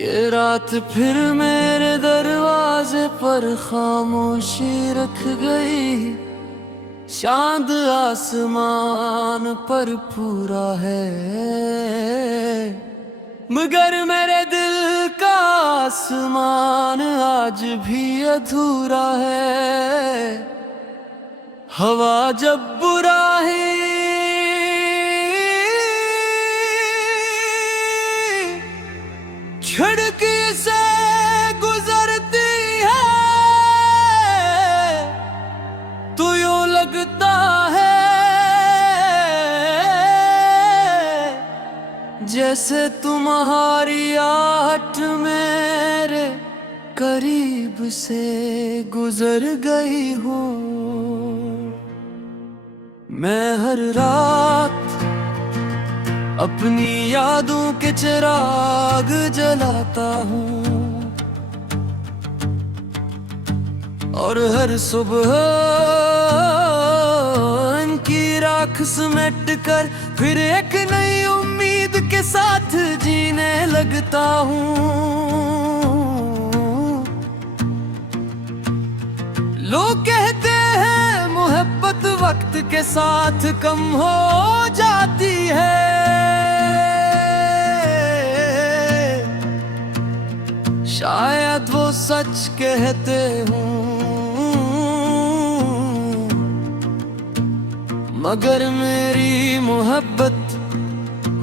ये रात फिर मेरे दरवाजे पर खामोशी रख गई। चांद आसमान पर पूरा है, मगर मेरे दिल का आसमान आज भी अधूरा है। हवा जब बुरा है खिड़की से गुजरती है, तो यूं लगता है जैसे तुम्हारी आहट मेरे करीब से गुजर गई हो। मैं हर रात अपनी यादों के चिराग जलाता हूँ, और हर सुबह इनकी राख समेट कर फिर एक नई उम्मीद के साथ जीने लगता हूँ। लोग कहते हैं मोहब्बत वक्त के साथ कम हो जाती है, शायद वो सच कहते हूँ, मगर मेरी मोहब्बत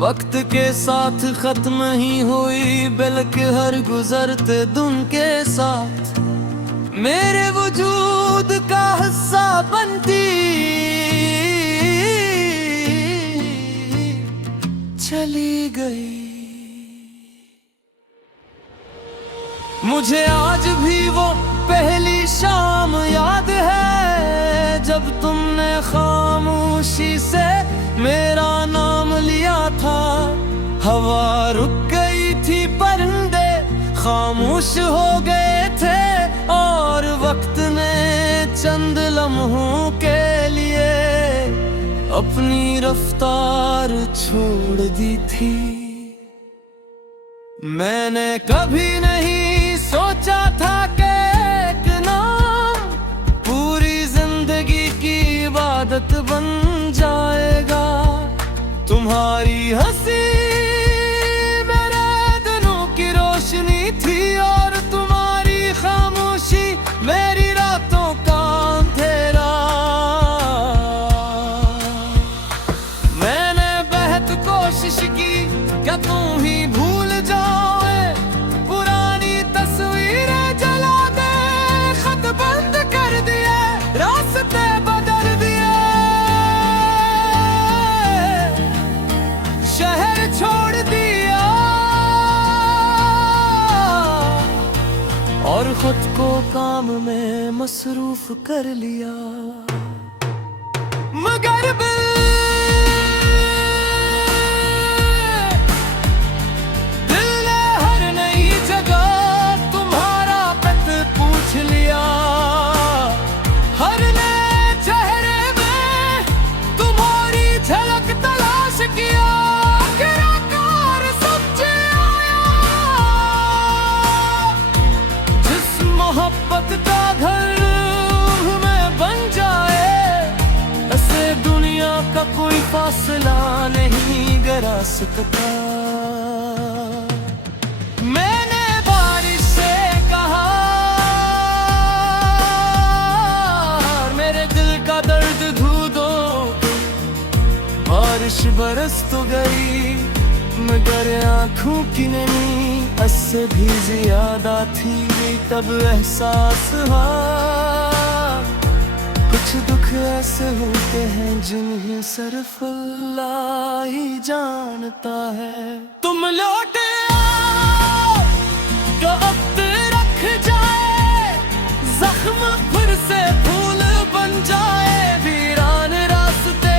वक्त के साथ खत्म ही हुई, बल्कि हर गुजरते दिन के साथ मेरे वजूद का हिस्सा बनती चली गई। मुझे आज भी वो पहली शाम याद है, जब तुमने खामोशी से मेरा नाम लिया था। हवा रुक गई थी, परिंदे खामोश हो गए थे, और वक्त ने चंद लम्हों के लिए अपनी रफ्तार छोड़ दी थी। मैंने कभी नहीं सोचा था कि एक नाम पूरी जिंदगी की इबादत बन जाएगा। तुम्हारी हंसी मेरे दिनों की रोशनी थी, और तुम्हारी खामोशी मेरी रातों का अंधेरा। मैंने बेहद कोशिश की क्या तुम ही भूल जाओ, पुरानी तस्वीरें जला दे, खत बंद कर दिए, रास्ते बदल दिए, शहर छोड़ दिया, और खुद को काम में मसरूफ कर लिया। मगर दिल ने हर नई जगह तुम्हारा पत पूछ लिया, हर नए चेहरे में तुम्हारी झलक तलाश किया। आखिरकार सच्चे आया, जिस मोहब्बत का घर में बन जाए, ऐसे दुनिया का कोई फासला नहीं गिरा सकता। मैंने बारिश से कहा मेरे दिल का दर्द धो दो, बारिश बरस तो गई, मगर आंखों की नमी उससे भी ज्यादा थी। तब एहसास हुआ कुछ दुख ऐसे होते हैं जिन्हें सिर्फ अल्लाह ही जानता है। तुम लौट आओ जो वक्त रख जाए, जख्म फिर से फूल बन जाए, वीरान रास्ते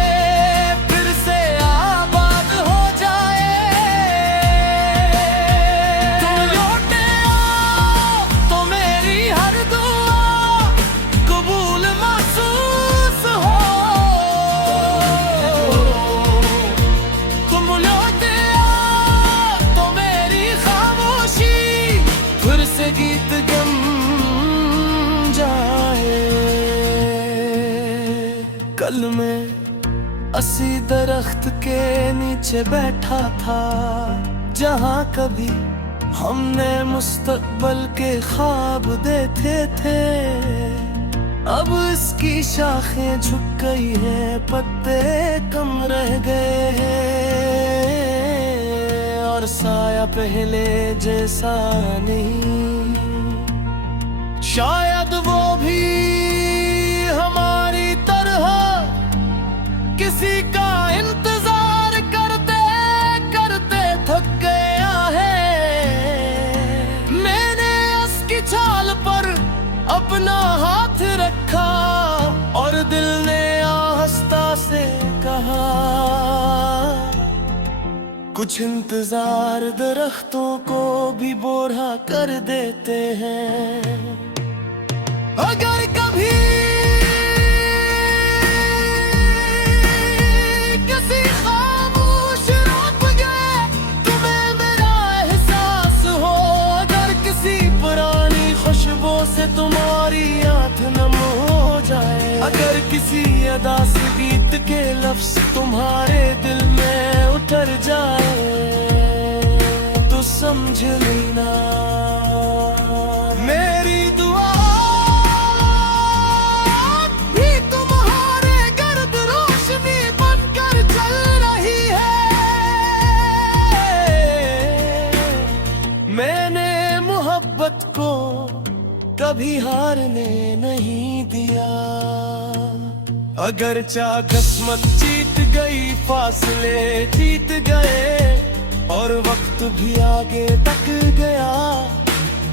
फिर से आबाद हो जाए। तुम लौट आओ तो मेरी हर दुआ कबूल महसूस हो। तुम लौट आओ तो असी दरख्त के नीचे बैठा था, जहाँ कभी हमने मुस्तकबल के ख्वाब देखे थे। अब इसकी शाखें झुक गई हैं, पत्ते कम रह गए हैं, और साया पहले जैसा नहीं। शायद वो भी हमारी तरह किसी का इंतजार करते करते थक गया है। मैंने उसकी छाल पर अपना हाथ रखा और दिल ने आहिस्ता से कहा, कुछ इंतजार दरख्तों को भी बोरा कर देते हैं। अगर कभी किसी खामोश रात गए तुम्हें मेरा एहसास हो, अगर किसी पुरानी खुशबू से तुम्हारी आंख नम हो जाए, अगर किसी अदा से गीत के लफ्ज तुम्हारे दिल में उतर जाए, तो समझ लेना मेरी दुआ भी तुम्हारे गर्द रोशनी बनकर चल रही है। मैंने मोहब्बत को कभी हारने नहीं दिया, अगर चाह किस्मत जीत गई, फासले जीत गए और वक्त भी आगे तक गया,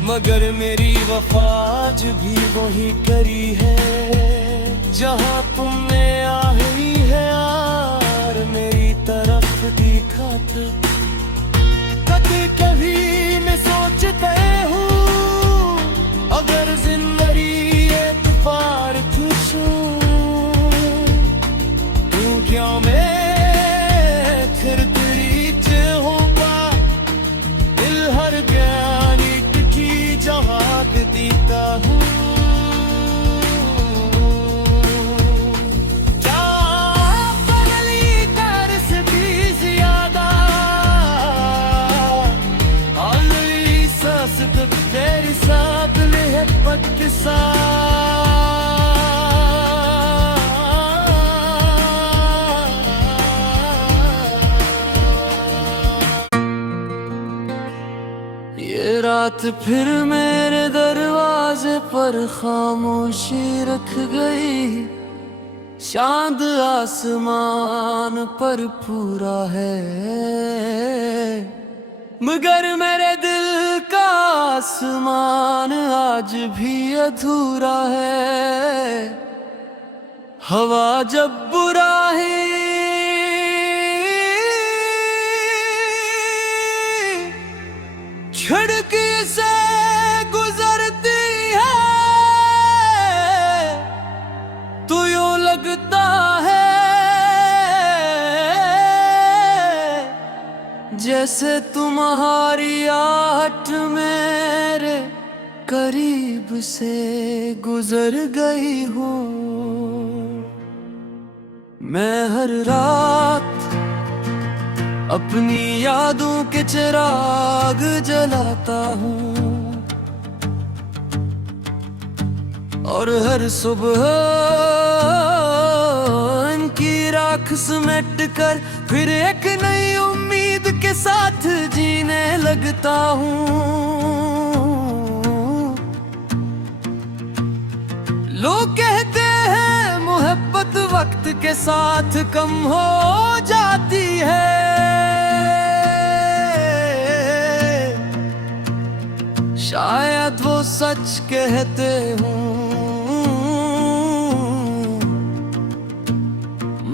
मगर मेरी वफा आज भी वही करी है जहाँ तुमने आई है यार मेरी तरफ देखा था। कभी कभी मैं सोचता हूँ अगर जिंदगी एक बार खुशूं, क्या मैं फिर तेरी होगा दिल हर ज्ञानी की जहाँ देता हूँ। क्या बदली कर से भी ज्यादा हाली सांस तेरी साथ मोहब्बत के साथ। रात फिर मेरे दरवाजे पर खामोशी रख गई, चांद आसमान पर पूरा है, मगर मेरे दिल का आसमान आज भी अधूरा है। हवा जब बुरा है खिड़की से गुजरती है, तो यूं लगता है जैसे तुम्हारी आहट मेरे करीब से गुजर गई हूँ। मैं हर रात अपनी यादों के चिराग जलाता हूँ और हर सुबह इनकी राख समेट कर फिर एक नई उम्मीद के साथ जीने लगता हूँ। लोग कहते हैं मोहब्बत वक्त के साथ कम हो जाती है, शायद वो सच कहते हूँ,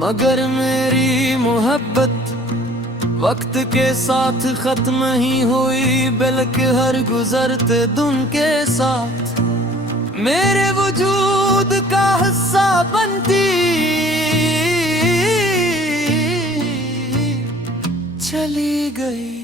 मगर मेरी मोहब्बत वक्त के साथ खत्म ही हुई, बल्कि हर गुजरते दिन के साथ मेरे वजूद का हिस्सा बनती चली गई।